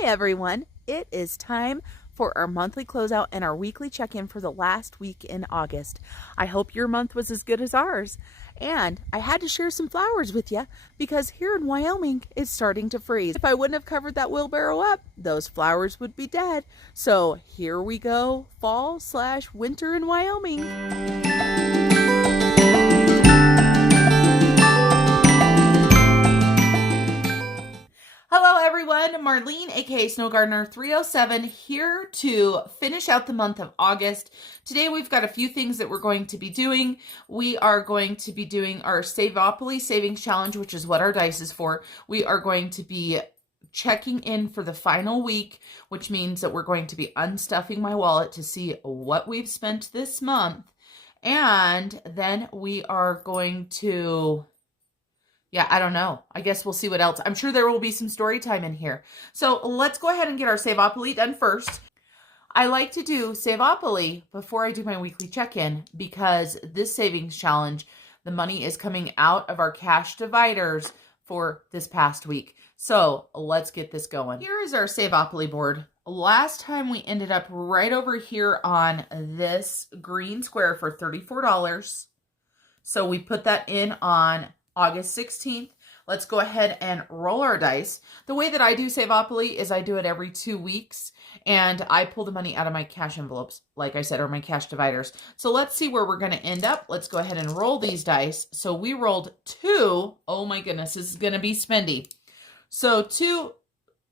Hi everyone, it is time for our monthly closeout and our weekly check-in for the last week in August. I hope your month was as good as ours. And I had to share some flowers with you because here in Wyoming it's starting to freeze. If I wouldn't have covered that wheelbarrow up, those flowers would be dead. So here we go, fall/winter in Wyoming. Hello everyone, Marlene aka Snow Gardener 307 here to finish out the month of August. Today we've got a few things that we're going to be doing. We are going to be doing our Savopoly Savings Challenge, which is what our dice is for. We are going to be checking in for the final week, which means that we're going to be unstuffing my wallet to see what we've spent this month. And then we are going to... yeah, I don't know. I guess we'll see what else. I'm sure there will be some story time in here. So let's go ahead and get our Savopoly done first. I like to do Savopoly before I do my weekly check-in because this savings challenge, the money is coming out of our cash dividers for this past week. So let's get this going. Here is our Savopoly board. Last time we ended up right over here on this green square for $34. So we put that in on August 16th. Let's go ahead and roll our dice. The way that I do Savopoly is I do it every 2 weeks and I pull the money out of my cash envelopes, like I said, or my cash dividers. So let's see where we're going to end up. Let's go ahead and roll these dice. So we rolled 2. Oh my goodness, this is going to be spendy. So 2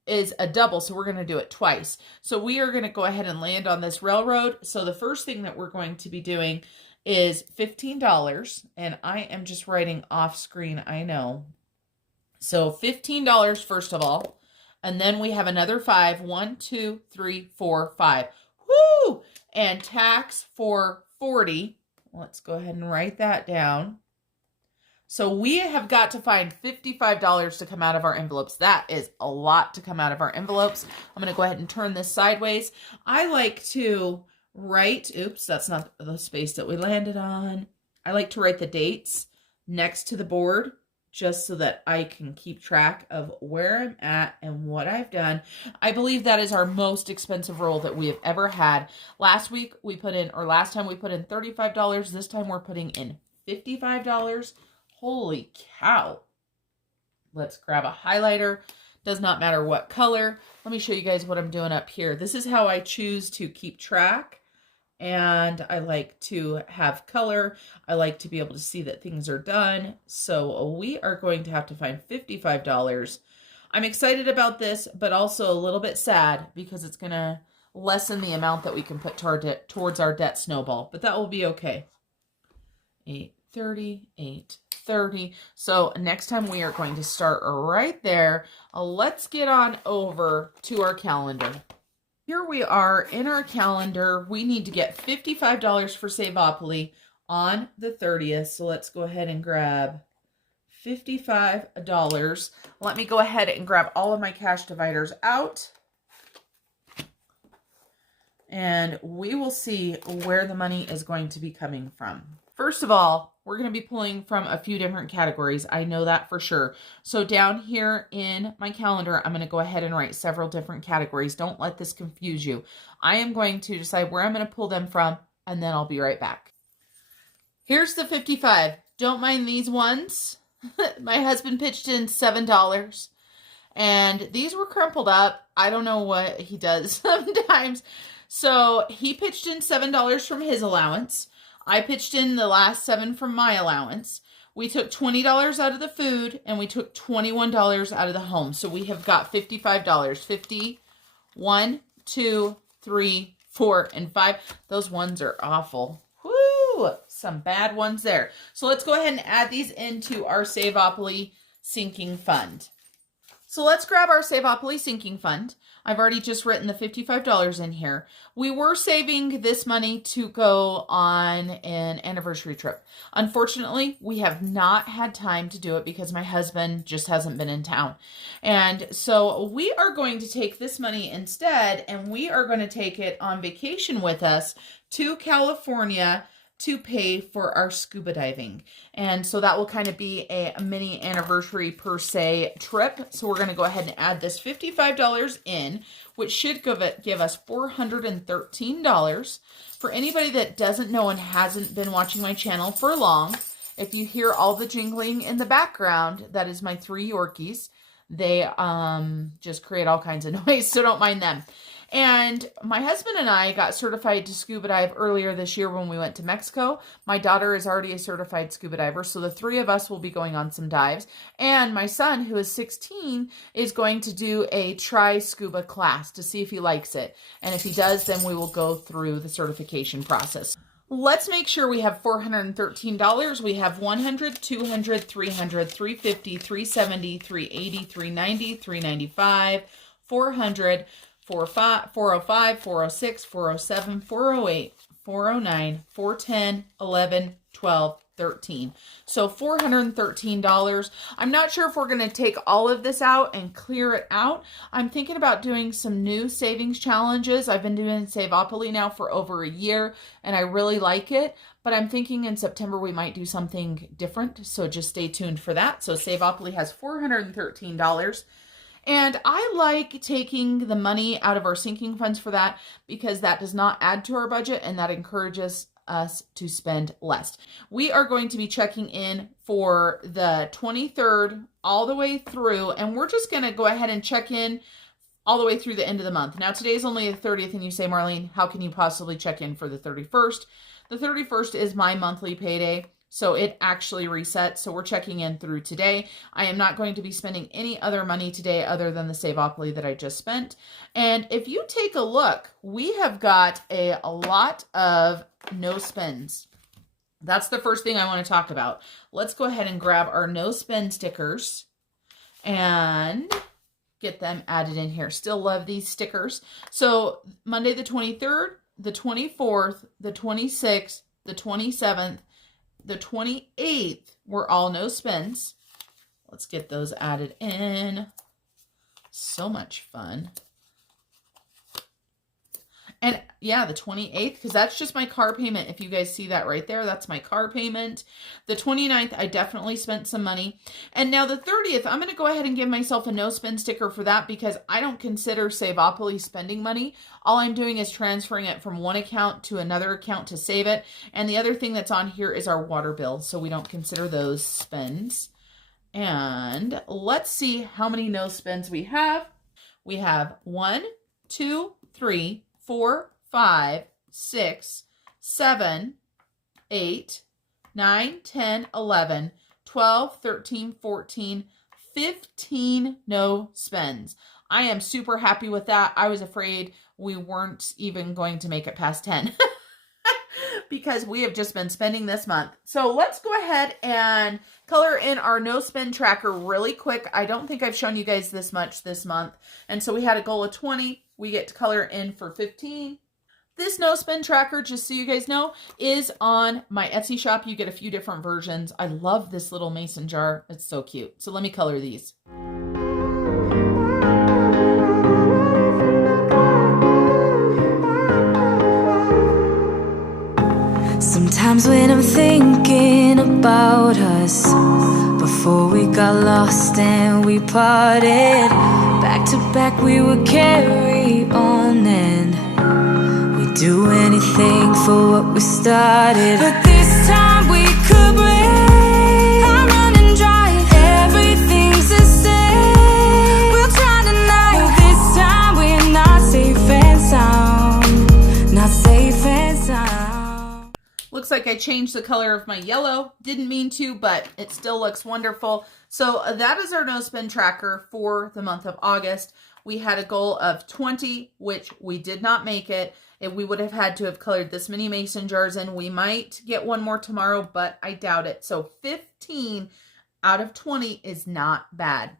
is a double, so we're going to do it twice. So we are going to go ahead and land on this railroad. So the first thing that we're going to be doing is $15, and I am just writing off screen, I know. So $15 first of all, and then we have another 5. 1, 2, 3, 4, 5. Woo! And tax for 40. Let's go ahead and write that down. So we have got to find $55 to come out of our envelopes. That is a lot to come out of our envelopes. I'm going to go ahead and turn this sideways. I like to write, oops, that's not the space that we landed on. I like to write the dates next to the board just so that I can keep track of where I'm at and what I've done. I believe that is our most expensive roll that we have ever had. Last time we put in $35. This time we're putting in $55. Holy cow. Let's grab a highlighter. Does not matter what color. Let me show you guys what I'm doing up here. This is how I choose to keep track. And I like to have color. I like to be able to see that things are done. So we are going to have to find $55. I'm excited about this, but also a little bit sad because it's going to lessen the amount that we can put towards our debt snowball. But that will be okay. 830, 830. So next time we are going to start right there. Let's get on over to our calendar. Here we are in our calendar. We need to get $55 for Savopoly on the 30th. So let's go ahead and grab $55. Let me go ahead and grab all of my cash dividers out. And we will see where the money is going to be coming from. First of all, we're going to be pulling from a few different categories. I know that for sure. So down here in my calendar, I'm going to go ahead and write several different categories. Don't let this confuse you. I am going to decide where I'm going to pull them from, and then I'll be right back. Here's the 55. Don't mind these ones. My husband pitched in $7, and these were crumpled up. I don't know what he does sometimes. So he pitched in $7 from his allowance. I pitched in the last 7 from my allowance. We took $20 out of the food, and we took $21 out of the home. So we have got $55. 50, 1, 2, 3, 4, and 5. Those ones are awful. Woo! Some bad ones there. So let's go ahead and add these into our Savopoly sinking fund. So let's grab our Savopoly sinking fund. I've already just written the $55 in here. We were saving this money to go on an anniversary trip. Unfortunately, we have not had time to do it because my husband just hasn't been in town. And so we are going to take this money instead, and we are going to take it on vacation with us to California to pay for our scuba diving. And so that will kind of be a mini anniversary per se trip. So we're going to go ahead and add this $55 in, which should give us $413. For anybody that doesn't know and hasn't been watching my channel for long, if you hear all the jingling in the background, that is my 3 Yorkies. They just create all kinds of noise, so don't mind them. And my husband and I got certified to scuba dive earlier this year when we went to Mexico. My daughter is already a certified scuba diver, so the 3 of us will be going on some dives. And my son, who is 16, is going to do a try scuba class to see if he likes it. And if he does, then we will go through the certification process. Let's make sure we have $413. We have $100, $200, $300, $350, $370, $380, $390, $395, $400, $405, $406, $407, $408, $409, $410, $11, $12, $13. So $413. I'm not sure if we're going to take all of this out and clear it out. I'm thinking about doing some new savings challenges. I've been doing Savopoly now for over a year, and I really like it. But I'm thinking in September we might do something different. So just stay tuned for that. So Savopoly has $413. And I like taking the money out of our sinking funds for that because that does not add to our budget and that encourages us to spend less. We are going to be checking in for the 23rd all the way through, and we're just going to go ahead and check in all the way through the end of the month. Now, today's only the 30th, and you say, Marlene, how can you possibly check in for the 31st? The 31st is my monthly payday. So it actually resets. So we're checking in through today. I am not going to be spending any other money today other than the Savopoly that I just spent. And if you take a look, we have got a lot of no spends. That's the first thing I want to talk about. Let's go ahead and grab our no spend stickers and get them added in here. Still love these stickers. So Monday the 23rd, the 24th, the 26th, the 27th, the 28th were all no spends. Let's get those added in. So much fun. And yeah, the 28th, because that's just my car payment. If you guys see that right there, that's my car payment. The 29th, I definitely spent some money. And now the 30th, I'm going to go ahead and give myself a no spend sticker for that because I don't consider Savopoly spending money. All I'm doing is transferring it from one account to another account to save it. And the other thing that's on here is our water bill. So we don't consider those spends. And let's see how many no spends we have. We have 1, 2, 3, 4, 5, 6, 7, 8, 9, 10, 11, 12, 13, 14, 15 no spends. I am super happy with that. I was afraid we weren't even going to make it past 10 because we have just been spending this month. So let's go ahead and color in our no spend tracker really quick. I don't think I've shown you guys this much this month. And so we had a goal of 20. We get to color in for 15. This no spend tracker, just so you guys know, is on my Etsy shop. You get a few different versions. I love this little mason jar. It's so cute. So let me color these. Sometimes when I'm thinking about us, before we got lost and we parted, back to back we would carry on and we'd do anything for what we started. But this time we could break. I'm running dry, everything's the same. We'll try tonight, but this time we're not safe and sound. Not safe and sound. Looks like I changed the color of my yellow. Didn't mean to, but it still looks wonderful. So that is our no spend tracker for the month of August. We had a goal of 20, which we did not make it. If we would have had to have colored this many mason jars in. We might get one more tomorrow, but I doubt it. So 15 out of 20 is not bad.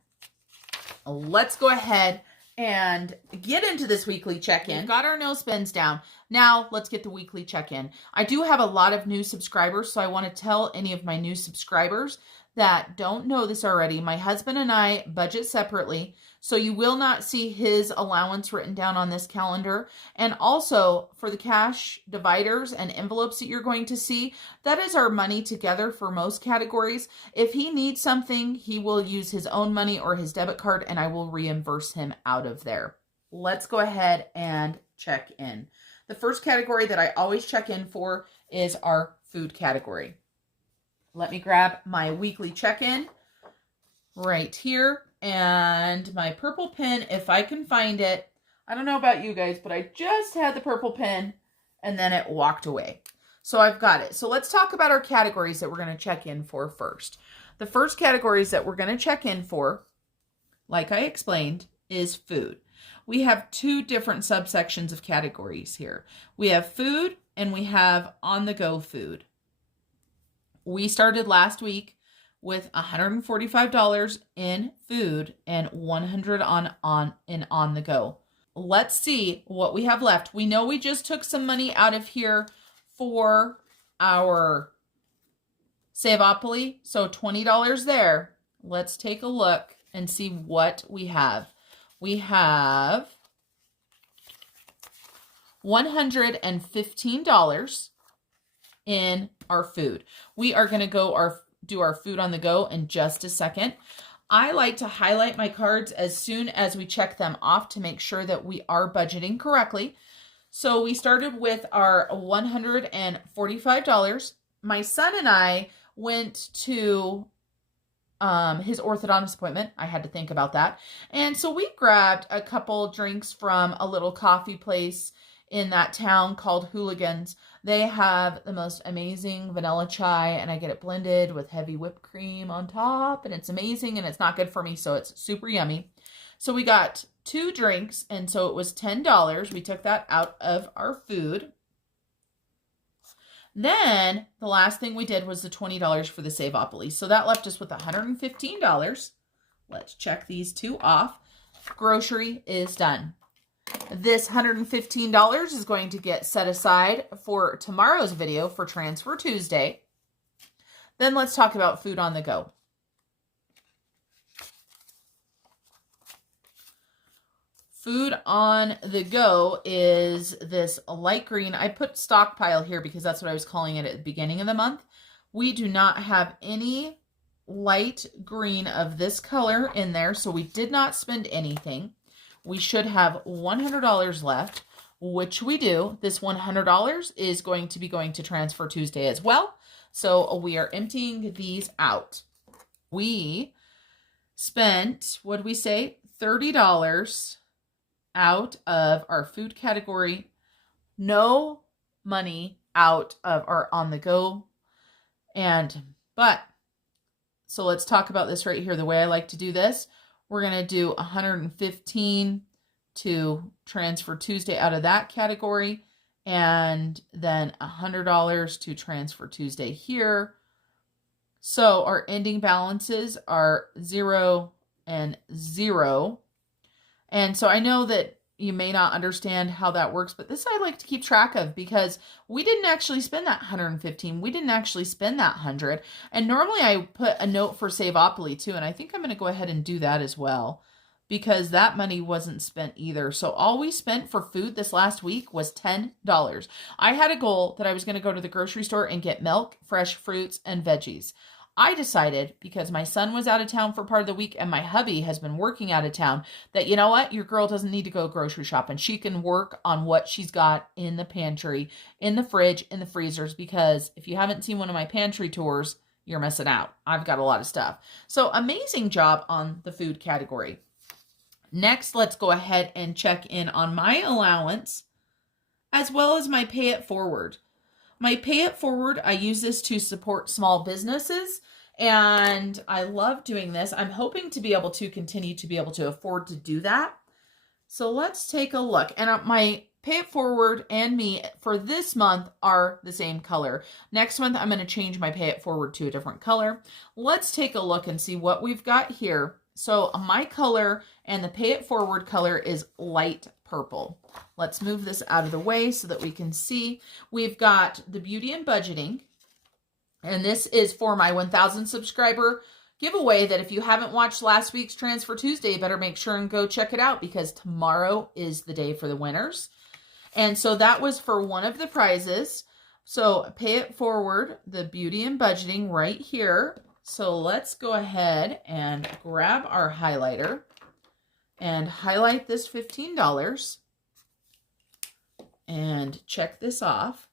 Let's go ahead and get into this weekly check-in. We've got our no spends down. Now let's get the weekly check-in. I do have a lot of new subscribers, so I want to tell any of my new subscribers that don't know this already. My husband and I budget separately. So you will not see his allowance written down on this calendar. And also for the cash dividers and envelopes that you're going to see, that is our money together for most categories. If he needs something, he will use his own money or his debit card, and I will reimburse him out of there. Let's go ahead and check in. The first category that I always check in for is our food category. Let me grab my weekly check-in right here and my purple pen, if I can find it. I don't know about you guys, but I just had the purple pen and then it walked away. So I've got it. So let's talk about our categories that we're going to check in for first. The first categories that we're going to check in for, like I explained, is food. We have two different subsections of categories here. We have food and we have on-the-go food. We started last week with $145 in food and $100 on the go. Let's see what we have left. We know we just took some money out of here for our Savopoly, so $20 there. Let's take a look and see what we have. We have $115 in our food. We are going to do our food on the go in just a second. I like to highlight my cards as soon as we check them off to make sure that we are budgeting correctly. So we started with our $145. My son and I went to his orthodontist appointment. I had to think about that. And so we grabbed a couple drinks from a little coffee place in that town called Hooligans. They have the most amazing vanilla chai, and I get it blended with heavy whipped cream on top, and it's amazing, and it's not good for me, so it's super yummy. So we got 2 drinks, and so it was $10. We took that out of our food. Then the last thing we did was the $20 for the Savopoly. So that left us with $115. Let's check these two off. Grocery is done. This $115 is going to get set aside for tomorrow's video for Transfer Tuesday. Then let's talk about food on the go. Food on the go is this light green. I put stockpile here because that's what I was calling it at the beginning of the month. We do not have any light green of this color in there, so we did not spend anything. We should have $100 left, which we do. This $100 is going to be going to Transfer Tuesday as well. So we are emptying these out. We spent, what did we say? $30 out of our food category. No money out of our on the go. So let's talk about this right here. The way I like to do this, we're going to do $115 to Transfer Tuesday out of that category, and then $100 to Transfer Tuesday here. So our ending balances are 0 and 0. And so I know that you may not understand how that works, but this I like to keep track of because we didn't actually spend that $115. We didn't actually spend that $100. And normally I put a note for Savopoly too, and I think I'm going to go ahead and do that as well because that money wasn't spent either. So all we spent for food this last week was $10. I had a goal that I was going to go to the grocery store and get milk, fresh fruits, and veggies. I decided, because my son was out of town for part of the week and my hubby has been working out of town, that you know what? Your girl doesn't need to go grocery shopping. She can work on what she's got in the pantry, in the fridge, in the freezers, because if you haven't seen one of my pantry tours, you're missing out. I've got a lot of stuff. So amazing job on the food category. Next, let's go ahead and check in on my allowance as well as my pay it forward. My pay it forward, I use this to support small businesses, and I love doing this. I'm hoping to be able to continue to be able to afford to do that. So let's take a look. And my pay it forward and me for this month are the same color. Next month, I'm going to change my pay it forward to a different color. Let's take a look and see what we've got here. So my color and the pay it forward color is light purple. Let's move this out of the way so that we can see. We've got the beauty and budgeting, and this is for my 1,000 subscriber giveaway that if you haven't watched last week's Transfer Tuesday, you better make sure and go check it out because tomorrow is the day for the winners. And so that was for one of the prizes. So pay it forward, the beauty and budgeting right here. So let's go ahead and grab our highlighter and highlight this $15 and check this off.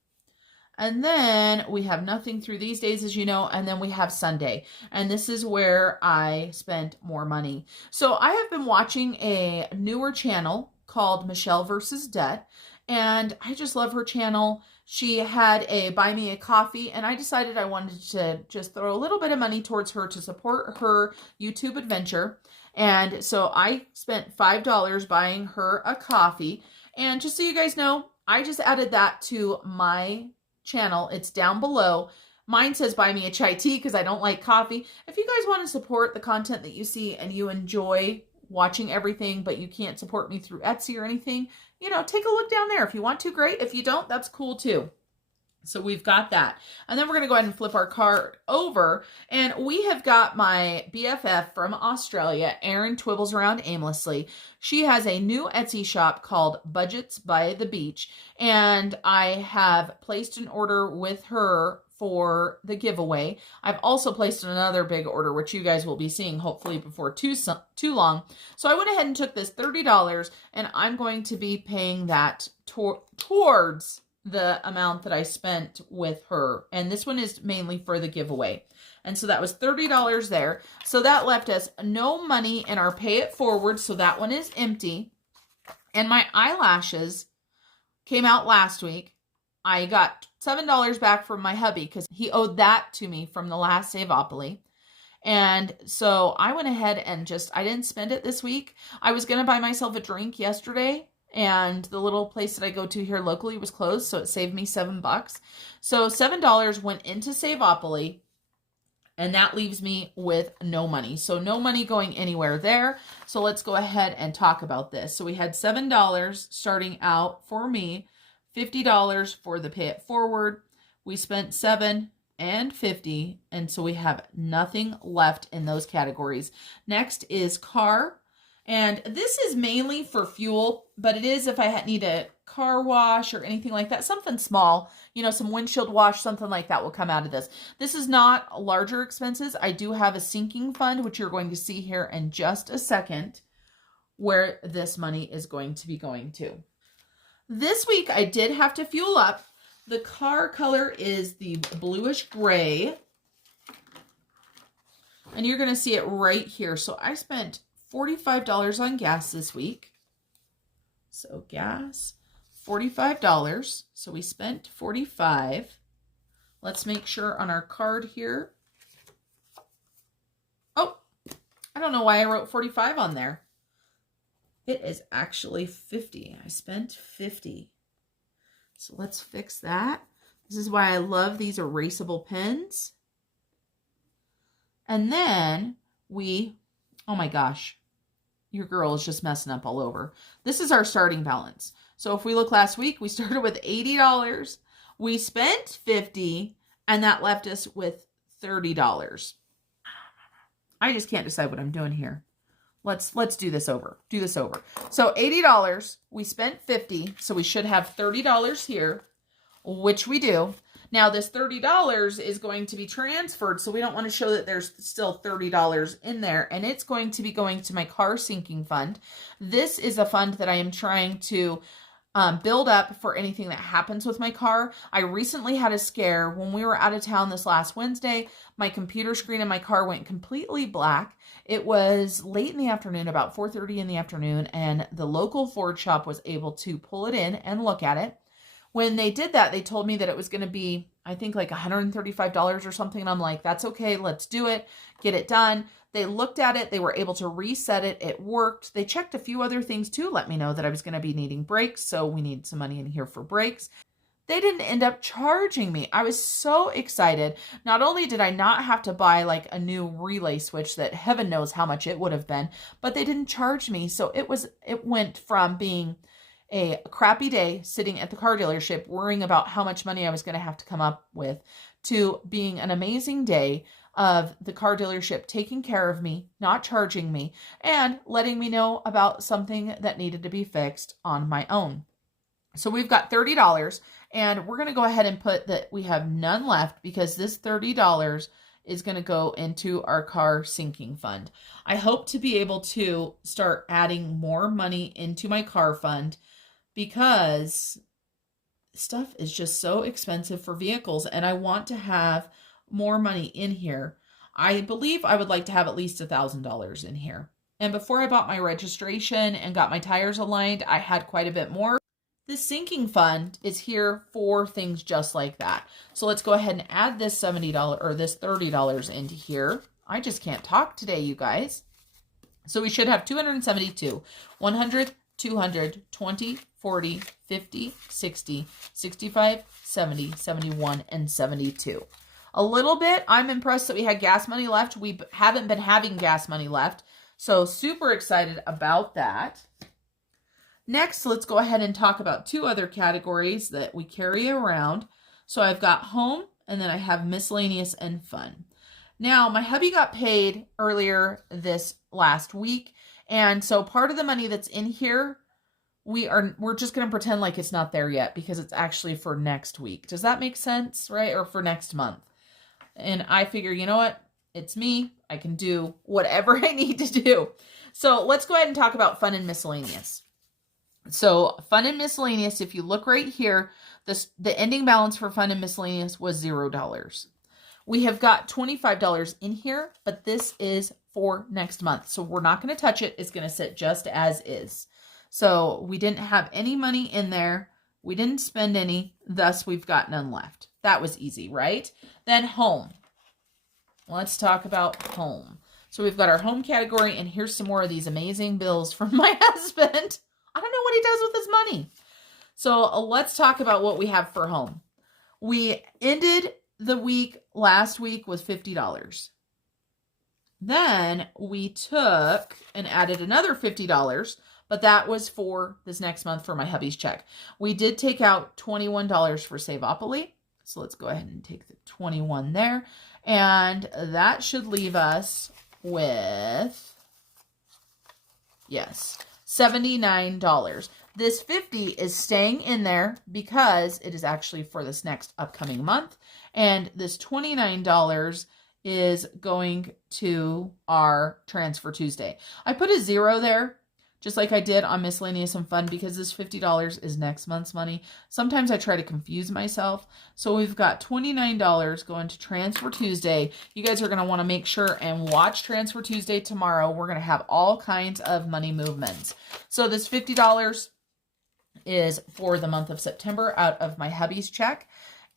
And then we have nothing through these days, as you know, and then we have Sunday. And this is where I spent more money. So I have been watching a newer channel called Michelle versus Debt, and I just love her channel. She had a buy me a coffee, and I decided I wanted to just throw a little bit of money towards her to support her YouTube adventure. And so I spent $5 buying her a coffee. And just so you guys know, I just added that to my channel. It's down below. Mine says buy me a chai tea because I don't like coffee. If you guys want to support the content that you see and you enjoy watching everything, but you can't support me through Etsy or anything, you know, take a look down there. If you want to, great. If you don't, that's cool too. So we've got that. And then we're going to go ahead and flip our card over. And we have got my BFF from Australia, Erin Twibbles around aimlessly. She has a new Etsy shop called Budgets by the Beach. And I have placed an order with her for the giveaway. I've also placed another big order, which you guys will be seeing hopefully before too long. So I went ahead and took this $30 and I'm going to be paying that towards the amount that I spent with her. And this one is mainly for the giveaway. And so that was $30 there. So that left us no money in our pay it forward. So that one is empty. And my eyelashes came out last week. I got $7 back from my hubby because he owed that to me from the last Savopoly. And so I went ahead and I didn't spend it this week. I was going to buy myself a drink yesterday, and the little place that I go to here locally was closed, so it saved me $7. So $7 went into Savopoly, and that leaves me with no money. So no money going anywhere there. So let's go ahead and talk about this. So we had $7 starting out for me, $50 for the pay it forward. We spent $7 and $50, and so we have nothing left in those categories. Next is car. And this is mainly for fuel, but it is if I need a car wash or anything like that, something small, you know, some windshield wash, something like that will come out of this. This is not larger expenses. I do have a sinking fund, which you're going to see here in just a second, where this money is going to be going to. This week, I did have to fuel up. The car color is the bluish gray, and you're going to see it right here. So I spent $45 on gas this week. So gas, $45. So we spent $45. Let's make sure on our card here. Oh, I don't know why I wrote 45 on there. It is actually 50. I spent 50. So let's fix that. This is why I love these erasable pens. And then oh my gosh, your girl is just messing up all over. This is our starting balance. So if we look last week, we started with $80. We spent $50, and that left us with $30. I just can't decide what I'm doing here. Let's do this over. Do this over. So $80, we spent $50, so we should have $30 here, which we do. Now this $30 is going to be transferred, so we don't want to show that there's still $30 in there, and it's going to be going to my car sinking fund. This is a fund that I am trying to build up for anything that happens with my car. I recently had a scare when we were out of town this last Wednesday. My computer screen in my car went completely black. It was late in the afternoon, about 4:30 in the afternoon, and the local Ford shop was able to pull it in and look at it. When they did that, they told me that it was going to be, I think, like $135 or something. And I'm like, that's okay. Let's do it. Get it done. They looked at it. They were able to reset it. It worked. They checked a few other things too. Let me know that I was going to be needing brakes. So we need some money in here for brakes. They didn't end up charging me. I was so excited. Not only did I not have to buy like a new relay switch that heaven knows how much it would have been, but they didn't charge me. So it went from being a crappy day sitting at the car dealership worrying about how much money I was going to have to come up with to being an amazing day of the car dealership taking care of me, not charging me, and letting me know about something that needed to be fixed on my own. So we've got $30, and we're going to go ahead and put that we have none left because this $30 is going to go into our car sinking fund. I hope to be able to start adding more money into my car fund because stuff is just so expensive for vehicles, and I want to have more money in here. I believe I would like to have at least $1,000 in here. And before I bought my registration and got my tires aligned, I had quite a bit more. The sinking fund is here for things just like that. So let's go ahead and add this $70 or this $30 into here. I just can't talk today, you guys. So we should have 272, 100, 200, 20, 40, 50, 60, 65, 70, 71, and 72. A little bit. I'm impressed that we had gas money left. We haven't been having gas money left. So super excited about that. Next, let's go ahead and talk about two other categories that we carry around. So I've got home, and then I have miscellaneous and fun. Now, my hubby got paid earlier this last week, and so part of the money that's in here, we're just going to pretend like it's not there yet because it's actually for next week. Does that make sense, right? Or for next month. And I figure, you know what? It's me. I can do whatever I need to do. So let's go ahead and talk about fun and miscellaneous. So fun and miscellaneous, if you look right here, the ending balance for fun and miscellaneous was $0. We have got $25 in here, but this is for next month. So we're not going to touch it. It's going to sit just as is. So we didn't have any money in there. We didn't spend any. Thus, we've got none left. That was easy, right? Then home. Let's talk about home. So we've got our home category, and here's some more of these amazing bills from my husband. I don't know what he does with his money. So let's talk about what we have for home. We ended the week last week with $50. Then we took and added another $50, but that was for this next month for my hubby's check. We did take out $21 for Savopoly. So let's go ahead and take the 21 there. And that should leave us with, yes, $79. This $50 is staying in there because it is actually for this next upcoming month. And this $29 is going to our Transfer Tuesday. I put a 0 there, just like I did on miscellaneous and fun, because this $50 is next month's money. Sometimes I try to confuse myself. So we've got $29 going to Transfer Tuesday. You guys are going to want to make sure and watch Transfer Tuesday tomorrow. We're going to have all kinds of money movements. So this $50 is for the month of September out of my hubby's check.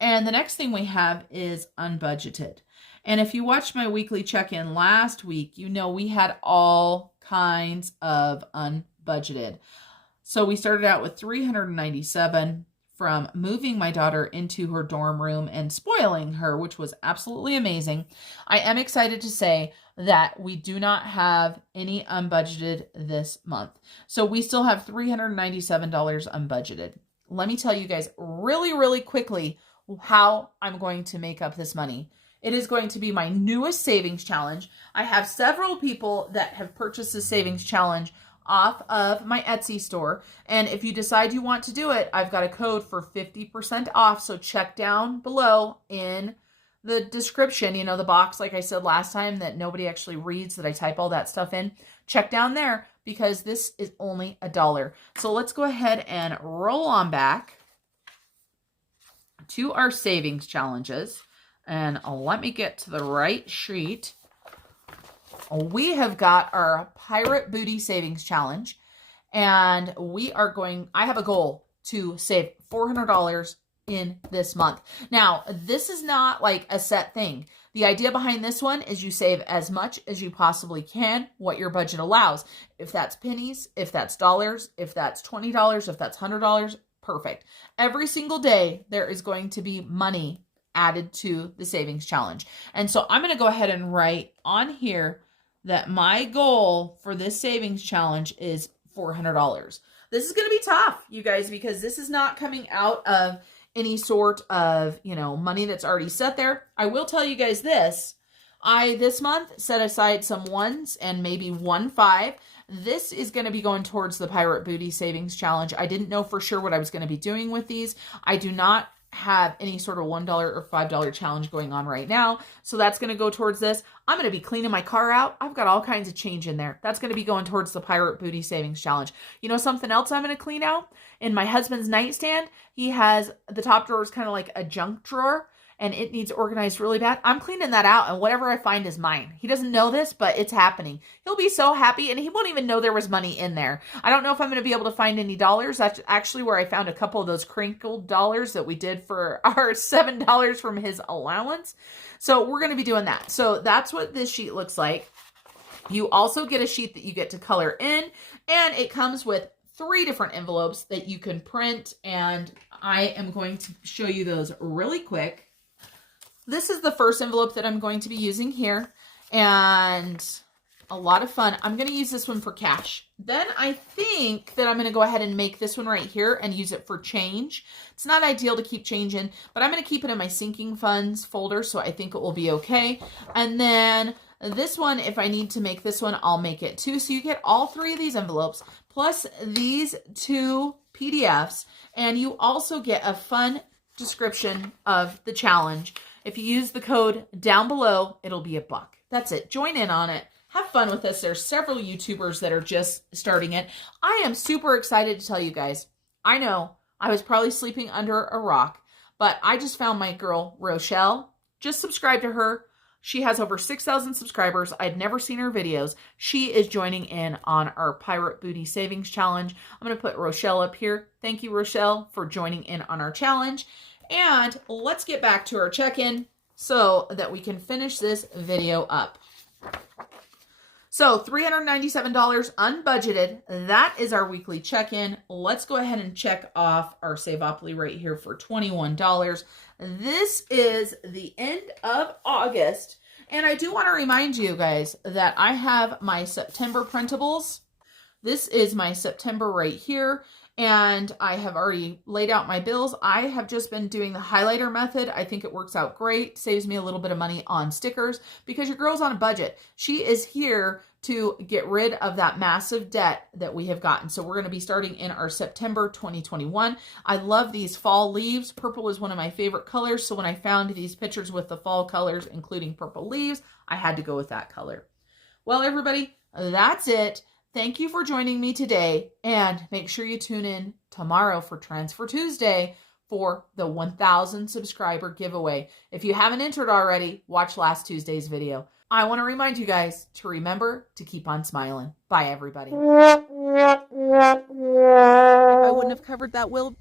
And the next thing we have is unbudgeted. And if you watched my weekly check-in last week, you know we had all kinds of unbudgeted. So we started out with $397 from moving my daughter into her dorm room and spoiling her, which was absolutely amazing. I am excited to say that we do not have any unbudgeted this month. So we still have $397 unbudgeted. Let me tell you guys really, really quickly how I'm going to make up this money. It is going to be my newest savings challenge. I have several people that have purchased the savings challenge off of my Etsy store. And if you decide you want to do it, I've got a code for 50% off. So check down below in the description, you know, the box, like I said last time, that nobody actually reads, that I type all that stuff in. Check down there because this is only $1. So let's go ahead and roll on back to our savings challenges. And let me get to the right sheet. We have got our Pirate Booty Savings Challenge. And I have a goal to save $400 in this month. Now, this is not like a set thing. The idea behind this one is you save as much as you possibly can, what your budget allows. If that's pennies, if that's dollars, if that's $20, if that's $100, perfect. Every single day, there is going to be money added to the savings challenge. And so I'm going to go ahead and write on here that my goal for this savings challenge is $400. This is going to be tough, you guys, because this is not coming out of any sort of, money that's already set there. I will tell you guys this. I, this month, set aside some 1s and maybe 1.5. This is going to be going towards the Pirate Booty Savings Challenge. I didn't know for sure what I was going to be doing with these. I do not have any sort of $1 or $5 challenge going on right now. So that's going to go towards this. I'm going to be cleaning my car out. I've got all kinds of change in there. That's going to be going towards the Pirate Booty Savings Challenge. You know something else I'm going to clean out? In my husband's nightstand, he has the top drawer is kind of like a junk drawer, and it needs organized really bad. I'm cleaning that out, and whatever I find is mine. He doesn't know this, but it's happening. He'll be so happy, and he won't even know there was money in there. I don't know if I'm going to be able to find any dollars. That's actually where I found a couple of those crinkled dollars that we did for our $7 from his allowance. So we're going to be doing that. So that's what this sheet looks like. You also get a sheet that you get to color in, and it comes with 3 different envelopes that you can print, and I am going to show you those really quick. This is the first envelope that I'm going to be using here, and a lot of fun. I'm going to use this one for cash. Then I think that I'm going to go ahead and make this one right here and use it for change. It's not ideal to keep change in, but I'm going to keep it in my sinking funds folder, so I think it will be okay. And then this one, if I need to make this one, I'll make it too. So you get all 3 of these envelopes, plus these 2 PDFs, and you also get a fun description of the challenge. If you use the code down below, it'll be $1. That's it. Join in on it. Have fun with this. There's several YouTubers that are just starting it. I am super excited to tell you guys. I know I was probably sleeping under a rock, but I just found my girl, Rochelle. Just subscribe to her. She has over 6,000 subscribers. I'd never seen her videos. She is joining in on our Pirate Booty Savings Challenge. I'm going to put Rochelle up here. Thank you, Rochelle, for joining in on our challenge. And let's get back to our check-in so that we can finish this video up. So $397 unbudgeted. That is our weekly check-in. Let's go ahead and check off our Savopoly right here for $21. This is the end of August. And I do want to remind you guys that I have my September printables. This is my September right here. And I have already laid out my bills. I have just been doing the highlighter method. I think it works out great. Saves me a little bit of money on stickers because your girl's on a budget. She is here to get rid of that massive debt that we have gotten. So we're going to be starting in our September 2021. I love these fall leaves. Purple is one of my favorite colors. So when I found these pictures with the fall colors, including purple leaves, I had to go with that color. Well, everybody, that's it. Thank you for joining me today, and make sure you tune in tomorrow for Transfer Tuesday for the 1,000 subscriber giveaway. If you haven't entered already, watch last Tuesday's video. I want to remind you guys to remember to keep on smiling. Bye, everybody. If I wouldn't have covered that wheelbarrow.